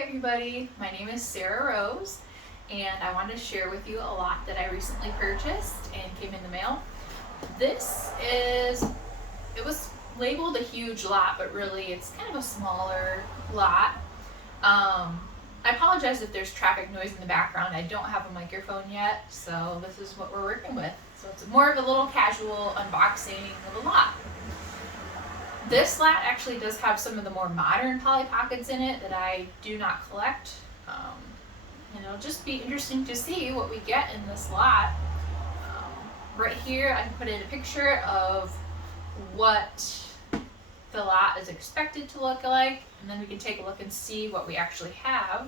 everybody, my name is Sarah Rose and I wanted to share with you a lot that I recently purchased and came in the mail. It was labeled a huge lot, but really it's kind of a smaller lot. I apologize if there's traffic noise in the background. I don't have a microphone yet, so this is what we're working with. So it's more of a little casual unboxing of a lot. This lot actually does have some of the more modern Polly Pockets in it that I do not collect. It'll just be interesting to see what we get in this lot. Right here I can put in a picture of what the lot is expected to look like, and then we can take a look and see what we actually have.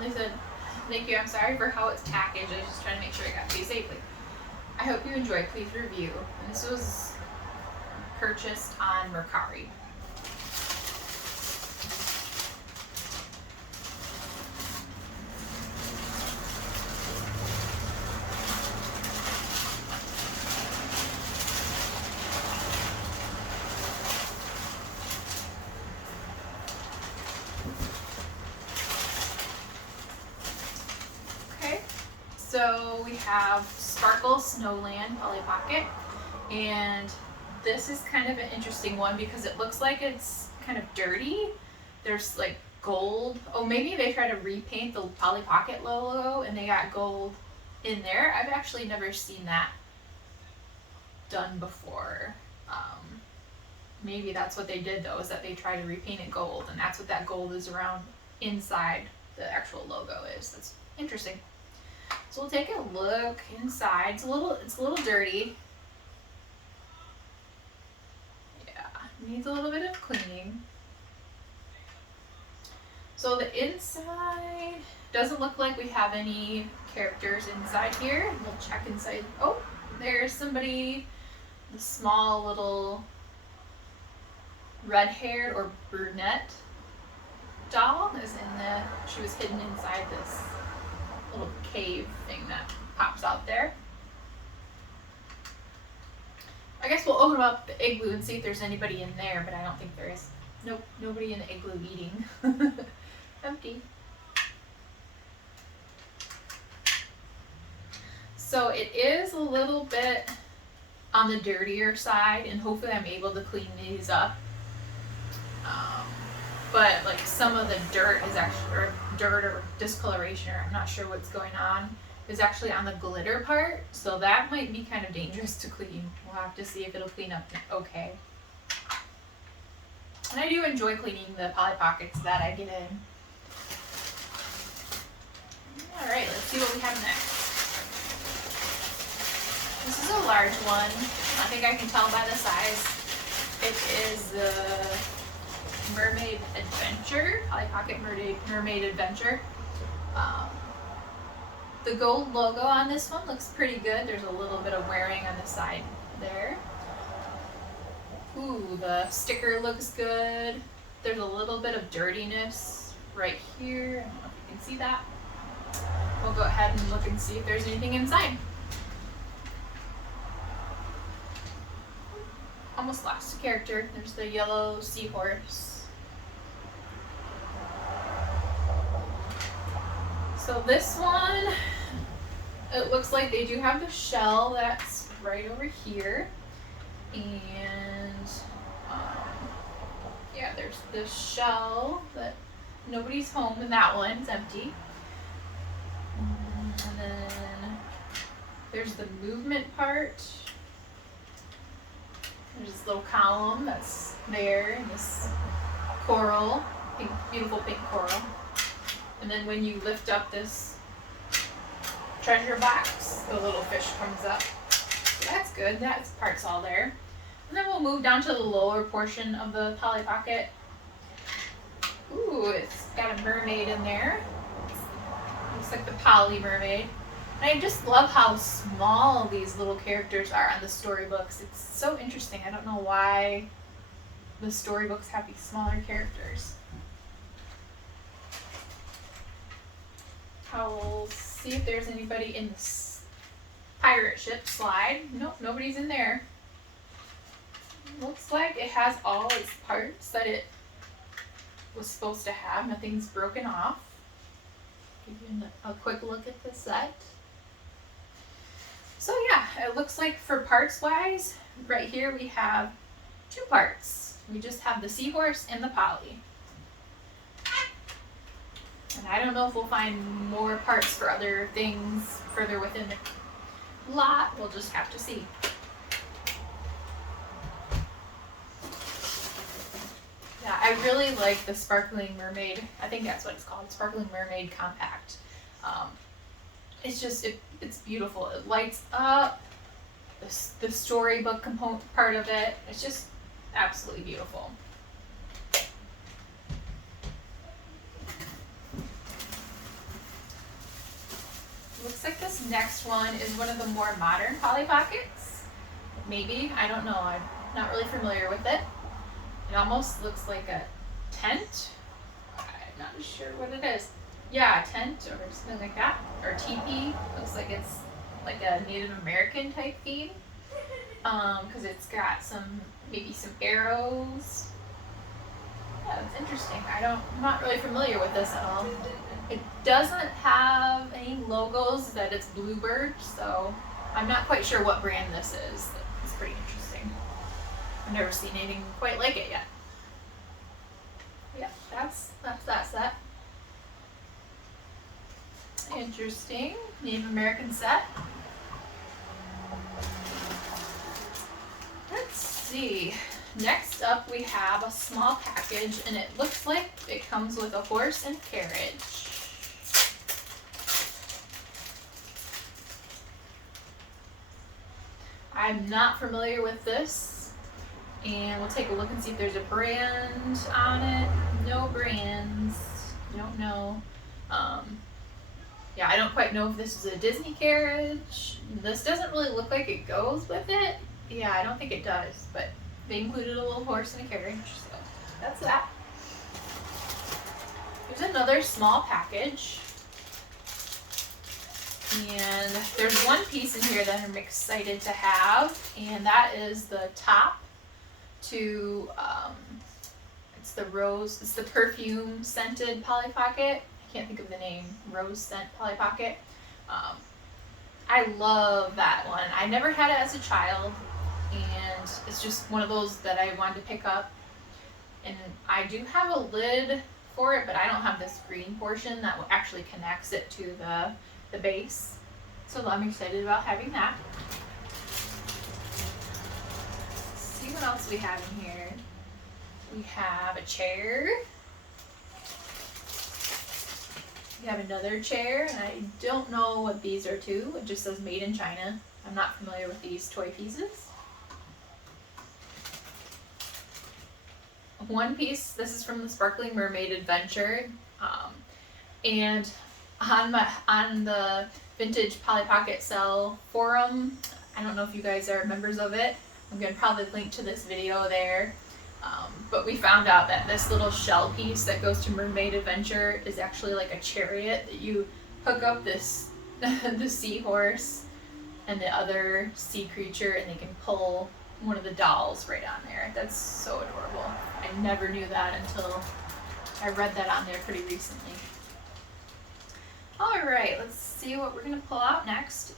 They said, "Thank you, I'm sorry for how it's packaged. I was just trying to make sure I got to you safely. I hope you enjoy. Please review." And this was purchased on Mercari. So we have Sparkle Snowland Polly Pocket, and this is kind of an interesting one because it looks like it's kind of dirty. There's like gold. Oh, maybe they try to repaint the Polly Pocket logo and they got gold in there. I've actually never seen that done before. Maybe that's what they did though, is that they try to repaint it gold, and that's what that gold is around inside the actual logo is. That's interesting. So we'll take a look inside. It's a little dirty. Yeah, needs a little bit of cleaning. So the inside doesn't look like we have any characters inside here. We'll check inside. Oh, there's somebody, the small little red-haired or brunette doll she was hidden inside this little cave thing that pops out there. I guess we'll open up the igloo and see if there's anybody in there, but I don't think there is. Nope, nobody in the igloo eating. Empty. So it is a little bit on the dirtier side, and hopefully I'm able to clean these up. But like some of the dirt is actually, or dirt or discoloration, or I'm not sure what's going on, is actually on the glitter part. So that might be kind of dangerous to clean. We'll have to see if it'll clean up okay. And I do enjoy cleaning the Polly Pockets that I get in. Alright, let's see what we have next. This is a large one. I think I can tell by the size. It is the Mermaid Adventure, Polly Pocket Mermaid Adventure. The gold logo on this one looks pretty good. There's a little bit of wearing on the side there. Ooh, the sticker looks good. There's a little bit of dirtiness right here. I don't know if you can see that. We'll go ahead and look and see if there's anything inside. Almost lost a character. There's the yellow seahorse. So this one, it looks like they do have the shell that's right over here. And yeah, there's the shell, but nobody's home in that one. It's empty. And then there's the movement part. There's this little column that's there, and this coral, beautiful pink coral. And then when you lift up this treasure box, the little fish comes up. So that's good, that part's all there. And then we'll move down to the lower portion of the Polly Pocket. Ooh, it's got a mermaid in there. Looks like the Polly mermaid. And I just love how small these little characters are on the storybooks. It's so interesting. I don't know why the storybooks have these smaller characters. I'll see if there's anybody in this pirate ship slide. Nope, nobody's in there. Looks like it has all its parts that it was supposed to have. Nothing's broken off. Give you a quick look at the set. So yeah, it looks like for parts wise, right here we have 2 parts. We just have the seahorse and the Polly. And I don't know if we'll find more parts for other things further within the lot. We'll just have to see. Yeah, I really like the Sparkling Mermaid. I think that's what it's called, Sparkling Mermaid Compact. It's just, it's beautiful. It lights up the storybook component part of it. It's just absolutely beautiful. Looks like this next one is one of the more modern Polly Pockets. Maybe, I don't know. I'm not really familiar with it. It almost looks like a tent. I'm not sure what it is. Yeah, a tent or something like that. Or teepee. Looks like it's like a Native American type theme. Because it's got maybe some arrows. Yeah, it's interesting. I'm not really familiar with this at all. It doesn't have any logos that it's Bluebird, so I'm not quite sure what brand this is. It's pretty interesting. I've never seen anything quite like it yet. Yeah, that's that set. Interesting. Native American set. Let's see. Next up we have a small package, and it looks like it comes with a horse and carriage. I'm not familiar with this, and we'll take a look and see if there's a brand on it. No brands. Don't know. Yeah, I don't quite know if this is a Disney carriage. This doesn't really look like it goes with it. Yeah, I don't think it does, but they included a little horse and a carriage, so that's that. There's another small package. And there's one piece in here that I'm excited to have, and that is the top to, it's the perfume scented Polly Pocket. I can't think of the name, rose scent Polly Pocket. I love that one. I never had it as a child, and it's just one of those that I wanted to pick up. And I do have a lid for it, but I don't have this green portion that actually connects it to the base. So I'm excited about having that. Let's see what else we have in here. We have a chair. We have another chair, and I don't know what these are to. It just says made in China. I'm not familiar with these toy pieces. One piece, this is from the Sparkling Mermaid Adventure. And on the Vintage Polly Pocket Cell forum, I don't know if you guys are members of it. I'm going to probably link to this video there. But we found out that this little shell piece that goes to Mermaid Adventure is actually like a chariot that you hook up this the seahorse and the other sea creature, and they can pull one of the dolls right on there. That's so adorable. I never knew that until I read that on there pretty recently. Alright, let's see what we're going to pull out next.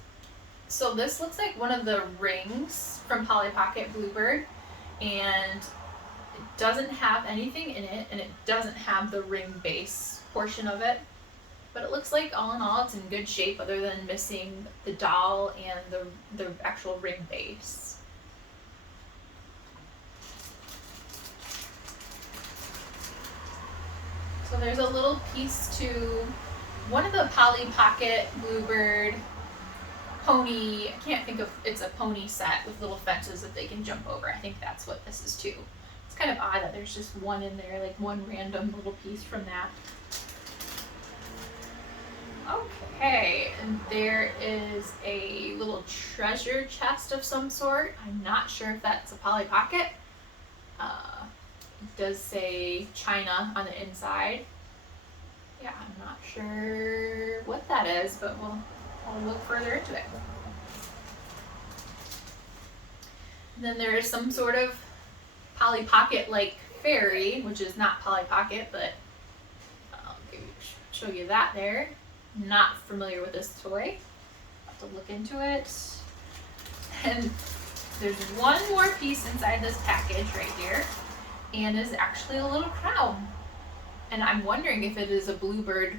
So this looks like one of the rings from Polly Pocket Bluebird, and it doesn't have anything in it, and it doesn't have the ring base portion of it. But it looks like all in all it's in good shape, other than missing the doll and the actual ring base. So there's a little piece to one of the Polly Pocket Bluebird pony, I can't think of, it's a pony set with little fences that they can jump over. I think that's what this is too. It's kind of odd that there's just one in there, like one random little piece from that. Okay, and there is a little treasure chest of some sort. I'm not sure if that's a Polly Pocket. does say China on the inside. Yeah, I'm not sure what that is, but I'll look further into it. And then there is some sort of Polly Pocket-like fairy, which is not Polly Pocket, but I'll show you that there. Not familiar with this toy. I'll have to look into it. And there's one more piece inside this package right here, and is actually a little crown. And I'm wondering if it is a Bluebird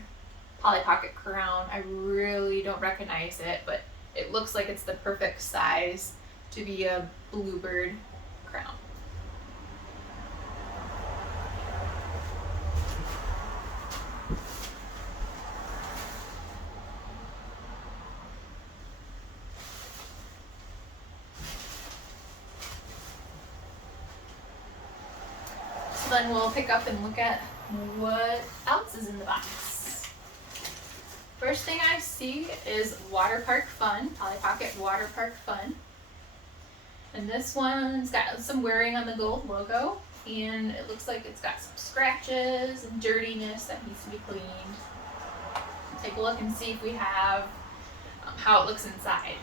Polly Pocket crown. I really don't recognize it, but it looks like it's the perfect size to be a Bluebird crown. So then we'll pick up and look at what else is in the box. First thing I see is Water Park Fun, Polly Pocket Water Park Fun. And this one's got some wearing on the gold logo, and it looks like it's got some scratches and dirtiness that needs to be cleaned. Take a look and see if we have how it looks inside.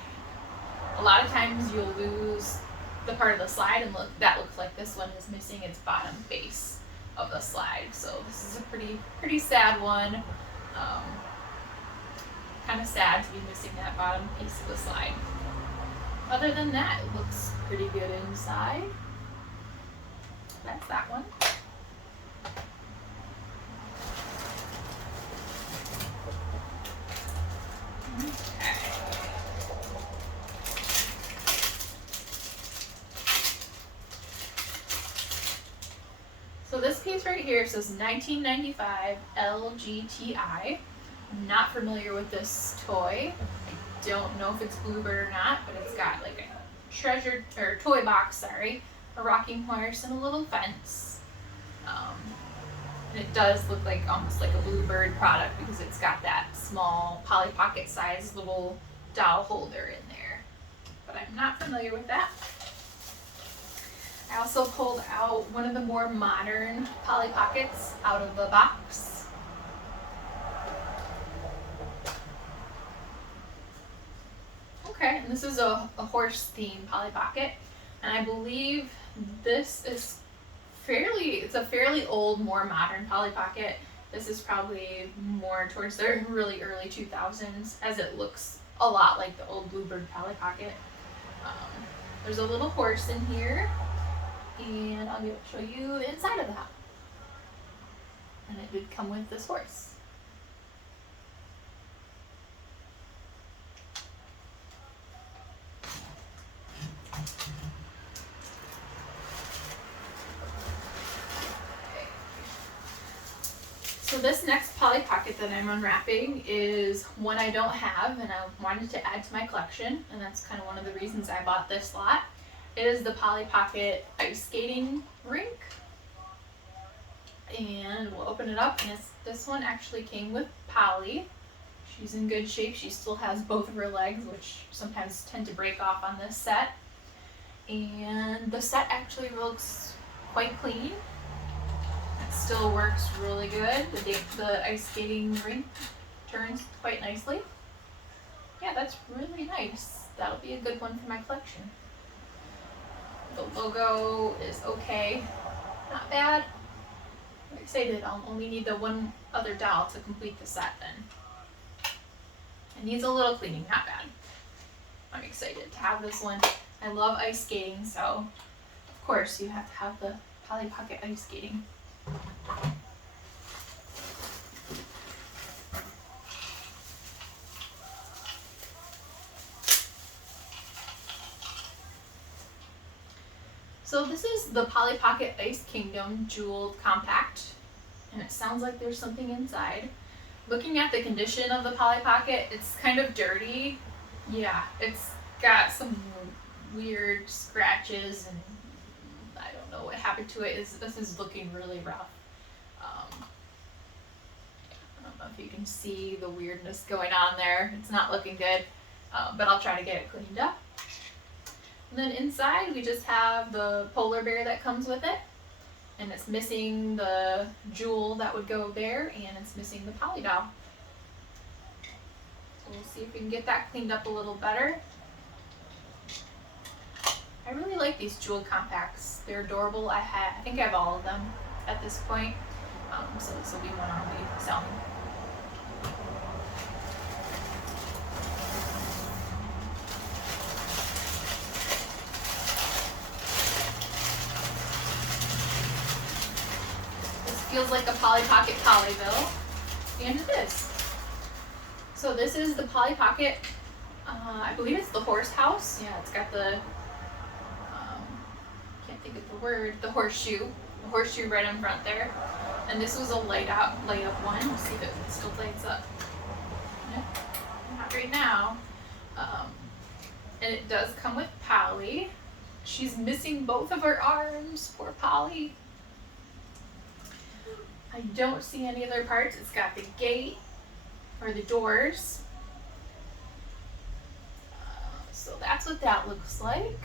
A lot of times you'll lose the part of the slide, and that looks like this one is missing its bottom base of the slide. So this is a pretty sad one. Kind of sad to be missing that bottom piece of the slide. Other than that, it looks pretty good inside. That's that one. Okay. So this piece right here says 1995 LGTI. I'm not familiar with this toy. I don't know if it's Bluebird or not, but it's got like a toy box, a rocking horse and a little fence. And it does look like almost like a Bluebird product because it's got that small Polly Pocket size little doll holder in there. But I'm not familiar with that. I also pulled out one of the more modern Polly Pockets out of the box. Okay, and this is a horse-themed Polly Pocket, and I believe this is it's a fairly old, more modern Polly Pocket. This is probably more towards the really early 2000s, as it looks a lot like the old Bluebird Polly Pocket. There's a little horse in here, and I'll show you the inside of the house. And it did come with this horse. So this next Polly Pocket that I'm unwrapping is one I don't have, and I wanted to add to my collection, and that's kind of one of the reasons I bought this lot. It is the Polly Pocket ice skating rink, and we'll open it up, and this one actually came with Polly. She's in good shape. She still has both of her legs, which sometimes tend to break off on this set, and the set actually looks quite clean. Still works really good. The ice skating rink turns quite nicely. Yeah, that's really nice. That'll be a good one for my collection. The logo is okay, not bad. I'm excited. I'll only need the one other doll to complete the set then. It needs a little cleaning, not bad. I'm excited to have this one. I love ice skating, so of course you have to have the Polly Pocket ice skating. So this is the Polly Pocket Ice Kingdom Jeweled Compact, and it sounds like there's something inside. Looking at the condition of the Polly Pocket, it's kind of dirty. Yeah, it's got some weird scratches, and I don't know what happened to it. This is looking really rough. I don't know if you can see the weirdness going on there. It's not looking good, but I'll try to get it cleaned up. And then inside we just have the polar bear that comes with it, And it's missing the jewel that would go there, and it's missing the Polly doll. So we'll see if we can get that cleaned up a little better. I really like these jewel compacts. They're adorable. I think I have all of them at this point. So this will be one I'll be selling. This feels like a Polly Pocket Polyville, and it is. So this is the Polly Pocket. I believe it's the horse house. Yeah, it's got the can't think of the word. The horseshoe right in front there. And this was a light up one. Let's see if it still lights up. Nope, not right now. And it does come with Polly. She's missing both of her arms. Poor Polly. I don't see any other parts. It's got the gate or the doors. So that's what that looks like.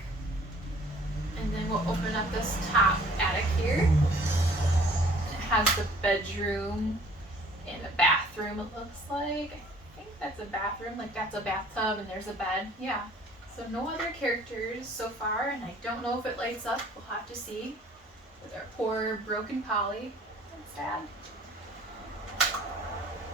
And then we'll open up this top attic here. It has the bedroom and a bathroom, it looks like. I think that's a bathroom, like that's a bathtub and there's a bed. Yeah. So no other characters so far, and I don't know if it lights up. We'll have to see. With our poor broken Polly. That's sad.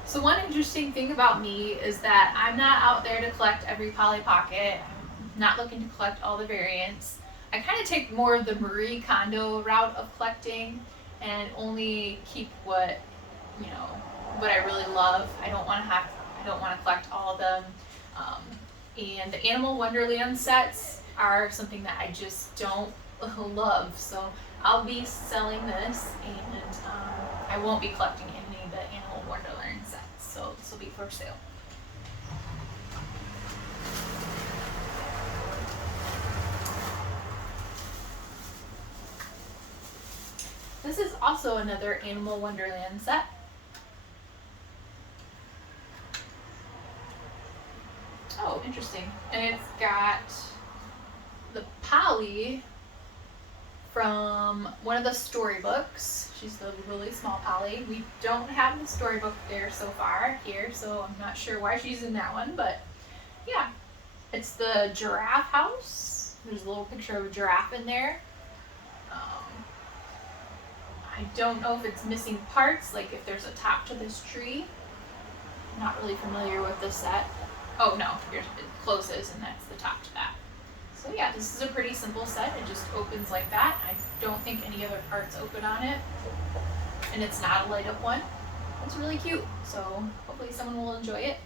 So one interesting thing about me is that I'm not out there to collect every Polly Pocket. I'm not looking to collect all the variants. I kind of take more of the Marie Kondo route of collecting and only keep what, what I really love. I don't want to collect all of them. And the Animal Wonderland sets are something that I just don't love. So I'll be selling this, and I won't be collecting any of the Animal Wonderland sets. So this will be for sale. This is also another Animal Wonderland set. Oh, interesting. And it's got the Polly from one of the storybooks. She's the really small Polly. We don't have the storybook there so far here, so I'm not sure why she's in that one, but yeah. It's the giraffe house. There's a little picture of a giraffe in there. I don't know if it's missing parts, like if there's a top to this tree. I'm not really familiar with this set. Oh no, it closes and that's the top to that. So yeah, this is a pretty simple set. It just opens like that. I don't think any other parts open on it. And it's not a light up one. It's really cute. So hopefully someone will enjoy it.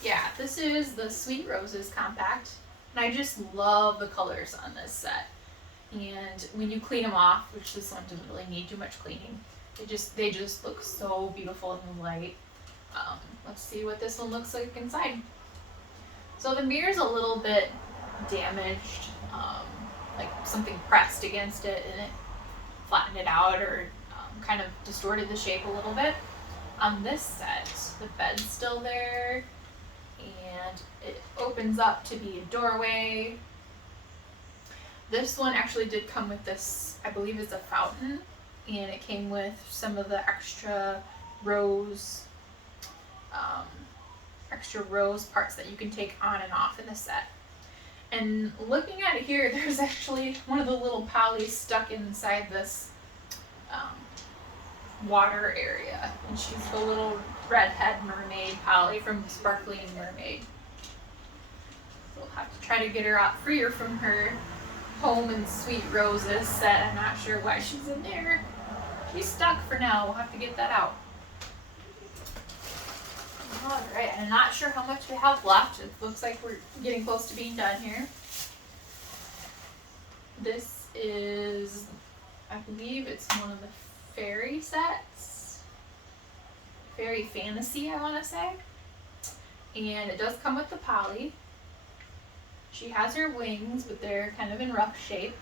Yeah, this is the Sweet Roses compact, and I just love the colors on this set. And when you clean them off, which this one doesn't really need too much cleaning, they just look so beautiful in the light. Let's see what this one looks like inside. So the mirror's a little bit damaged, like something pressed against it and it flattened it out or kind of distorted the shape a little bit. On this set, the bed's still there. And it opens up to be a doorway. This one actually did come with this, I believe it's a fountain, and it came with some of the extra rose parts that you can take on and off in the set. And looking at it here, there's actually one of the little Pollys stuck inside this water area, and she's the little redhead mermaid Polly from Sparkling Mermaid. So we'll have to try to get her out freer from her Home and Sweet Roses set. I'm not sure why she's in there. She's stuck for now. We'll have to get that out. Alright, I'm not sure how much we have left. It looks like we're getting close to being done here. This is, I believe it's one of the fairy sets. Fairy Fantasy, I want to say. And it does come with the Polly. She has her wings, but they're kind of in rough shape.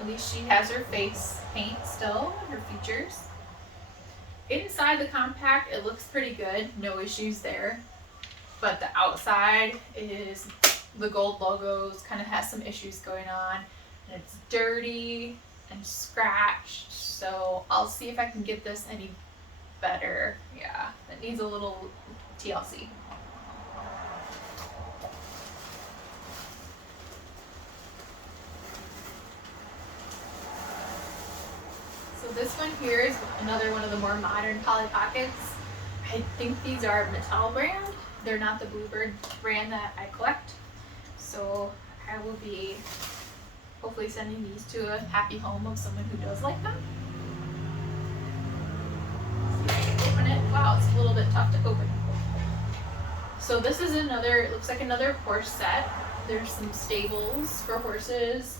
At least she has her face paint still, her features. Inside the compact, it looks pretty good, no issues there. But the outside is the gold logos, kind of has some issues going on, and it's dirty and scratched. So I'll see if I can get this any better. Yeah, it needs a little TLC. So this one here is another one of the more modern Polly Pockets. I think these are Mattel brand. They're not the Bluebird brand that I collect. So I will be hopefully sending these to a happy home of someone who does like them. See if I can open it. Wow, it's a little bit tough to open. So this is another, it looks like another horse set. There's some stables for horses.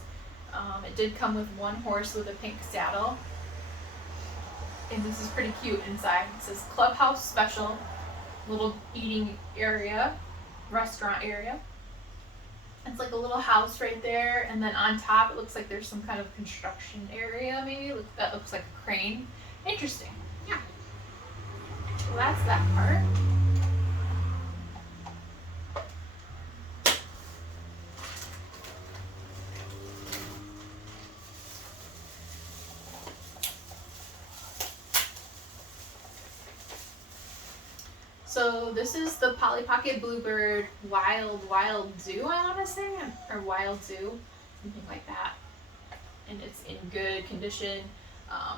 It did come with one horse with a pink saddle. And this is pretty cute inside. It says Clubhouse Special, little eating area, restaurant area. It's like a little house right there, and then on top it looks like there's some kind of construction area maybe. That looks like a crane. Interesting. Yeah. So that's that part. So this is the Polly Pocket Bluebird Wild Zoo, I want to say, or Wild Zoo, something like that. And it's in good condition.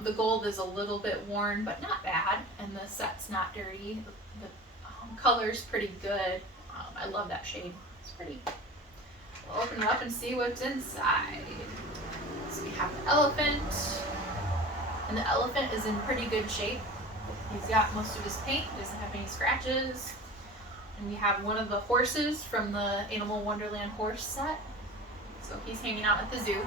The gold is a little bit worn, but not bad, and the set's not dirty. The color's pretty good. I love that shade. It's pretty. We'll open it up and see what's inside. So we have the elephant, and the elephant is in pretty good shape. He's got most of his paint, doesn't have any scratches. And we have one of the horses from the Animal Wonderland horse set. So he's hanging out at the zoo.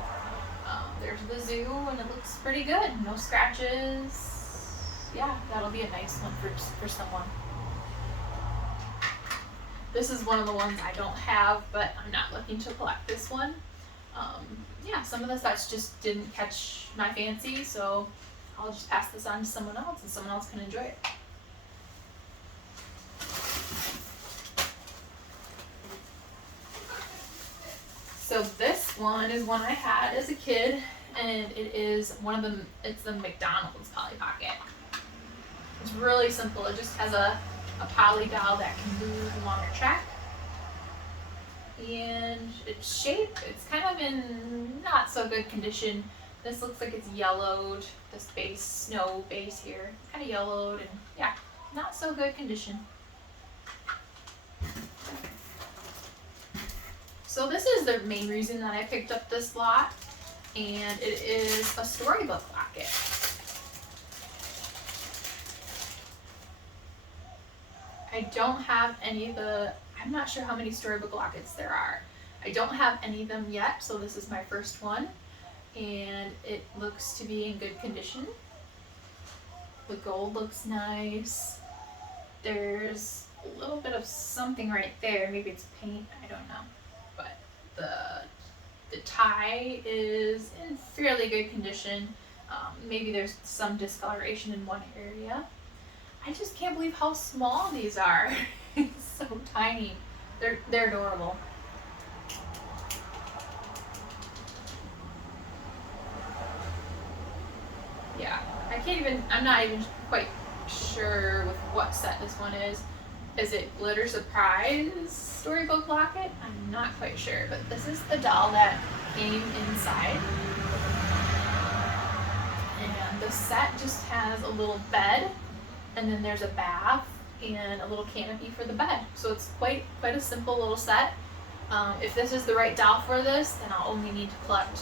There's the zoo, and it looks pretty good. No scratches. Yeah, that'll be a nice one for someone. This is one of the ones I don't have, but I'm not looking to collect this one. Yeah, some of the sets just didn't catch my fancy, so I'll just pass this on to someone else, and someone else can enjoy it. So this one is one I had as a kid, and it is one of them. It's the McDonald's Polly Pocket. It's really simple. It just has a Polly doll that can move along a track. And its shape, it's kind of in not so good condition. This looks like it's yellowed, this base, snow base here, kind of yellowed, and yeah, not so good condition. So this is the main reason that I picked up this lot, and it is a storybook locket. I don't have any of the, I'm not sure how many storybook lockets there are. I don't have any of them yet, so this is my first one. And it looks to be in good condition. The gold looks nice. There's a little bit of something right there. Maybe it's paint, I don't know. But the tie is in fairly good condition. Maybe there's some discoloration in one area. I just can't believe how small these are. It's so tiny. They're adorable. Yeah, I'm not even quite sure with what set this one is. Is it Glitter Surprise Storybook Locket? I'm not quite sure, but this is the doll that came inside. And the set just has a little bed, and then there's a bath and a little canopy for the bed. So it's quite a simple little set. If this is the right doll for this, then I'll only need to collect,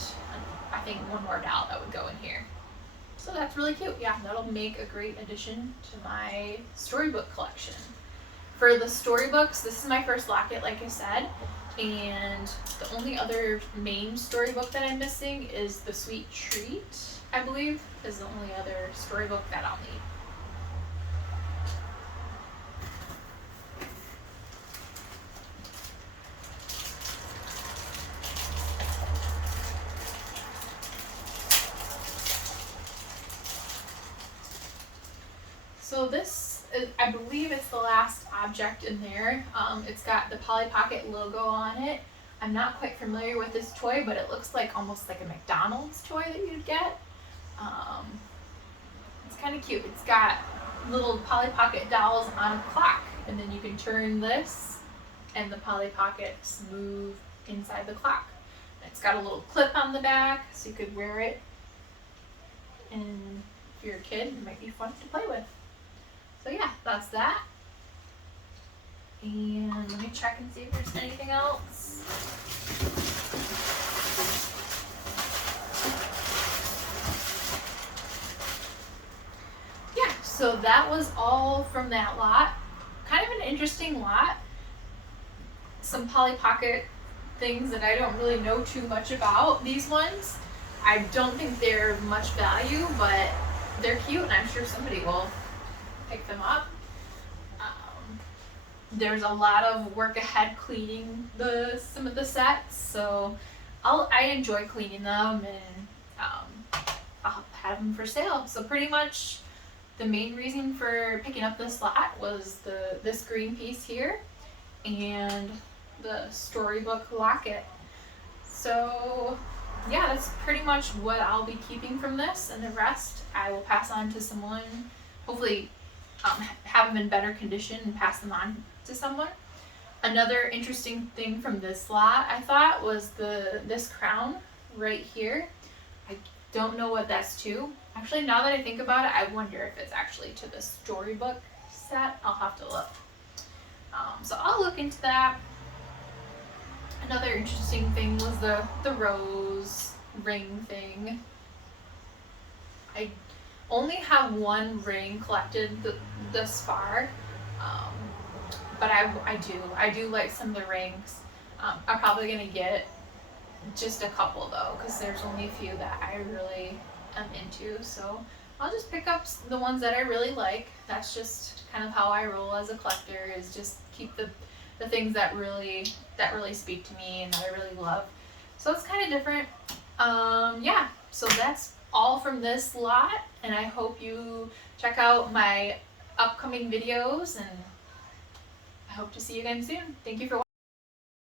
I think, one more doll that would go in here. So that's really cute. Yeah, that'll make a great addition to my storybook collection. For the storybooks, this is my first locket, like I said, and the only other main storybook that I'm missing is The Sweet Treat, I believe, is the only other storybook that I'll need. So this, I believe it's the last object in there. It's got the Polly Pocket logo on it. I'm not quite familiar with this toy, but it looks like almost like a McDonald's toy that you'd get. It's kind of cute. It's got little Polly Pocket dolls on a clock, and then you can turn this and the Polly Pockets move inside the clock. It's got a little clip on the back so you could wear it, and if you're a kid, it might be fun to play with. So yeah, that's that. And let me check and see if there's anything else. Yeah, so that was all from that lot. Kind of an interesting lot. Some Polly Pocket things that I don't really know too much about. These ones, I don't think they're much value, but they're cute, and I'm sure somebody will pick them up. There's a lot of work ahead cleaning some of the sets, so I enjoy cleaning them, and I'll have them for sale. So pretty much the main reason for picking up this lot was this green piece here and the storybook locket. So yeah, that's pretty much what I'll be keeping from this, and the rest I will pass on to someone, hopefully have them in better condition and pass them on to someone. Another interesting thing from this lot, I thought, was this crown right here. I don't know what that's to. Actually, now that I think about it, I wonder if it's actually to the storybook set. I'll have to look. So I'll look into that. Another interesting thing was the rose ring thing. I only have one ring collected thus far, but I do like some of the rings. I'm probably gonna get just a couple though, because there's only a few that I really am into. So I'll just pick up the ones that I really like. That's just kind of how I roll as a collector, is just keep the things that really speak to me and that I really love. So it's kind of different. Yeah, so that's all from this lot, and I hope you check out my upcoming videos, and I hope to see you again soon. Thank you for watching.